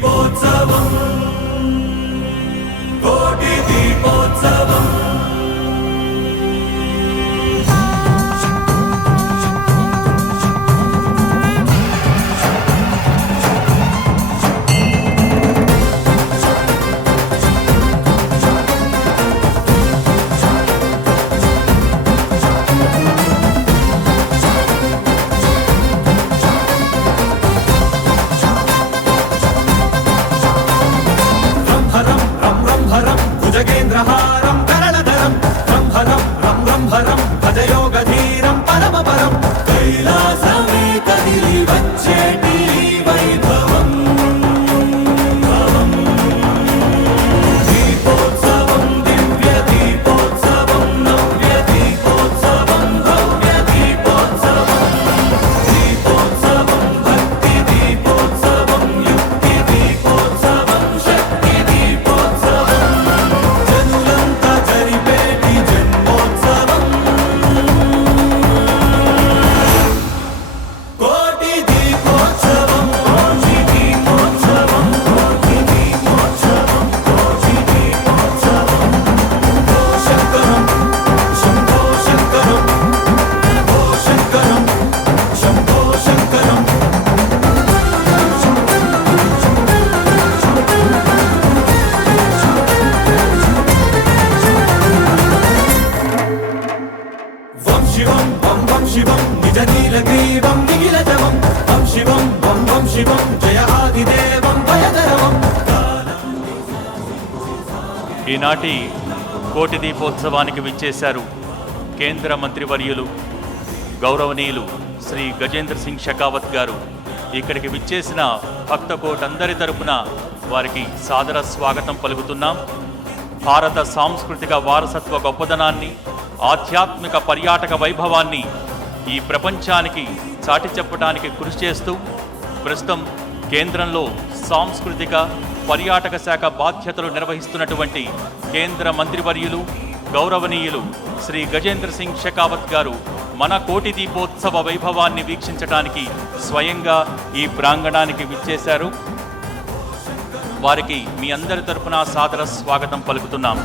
దీపోత్సవం కోటి దీపోత్సవం భుజగేంద్రహారం కరణధరం రంభరం రం రంభరం భజయోగధీరం పరమపరం కైలాసమే కదిలి వచ్చేటి వైభవం దీపోత్సవం దివ్య దీపోత్సవం నవ్య దీపోత్సవం భవ్య దీపోత్సవం దీపోత్సవం భక్తి దీపోత్సవం యుక్తి దీపోత్సవం శక్తి దీపోత్సవం శివం వం వం శివం నిజ నీలగ్రీవం నిఖిలజవం వం శివం వం వం శివం జయ ఆదిదేవం భయధరవం. ఈనాటి కోటి దీపోత్సవానికి విచ్చేశారు కేంద్ర మంత్రివర్యులు గౌరవనీయులు శ్రీ గజేంద్ర సింగ్ షెకావత్ గారు. ఇక్కడికి విచ్చేసిన భక్త కోటందరి తరపున వారికి సాదర స్వాగతం పలుకుతున్నాం. భారత సాంస్కృతిక వారసత్వ గొప్పదనాన్ని, ఆధ్యాత్మిక పర్యాటక వైభవాన్ని ఈ ప్రపంచానికి చాటి చెప్పడానికి కృషి చేస్తూ ప్రస్తుతం కేంద్రంలో సాంస్కృతిక పర్యాటక శాఖ బాధ్యతలు నిర్వహిస్తున్నటువంటి కేంద్ర మంత్రివర్యులు గౌరవనీయులు శ్రీ గజేంద్ర సింగ్ షెకావత్ గారు మన కోటి దీపోత్సవ వైభవాన్ని వీక్షించడానికి స్వయంగా ఈ ప్రాంగణానికి విచ్చేశారు. వారికి మీ అందరి తరపున సాదర స్వాగతం పలుకుతున్నాం.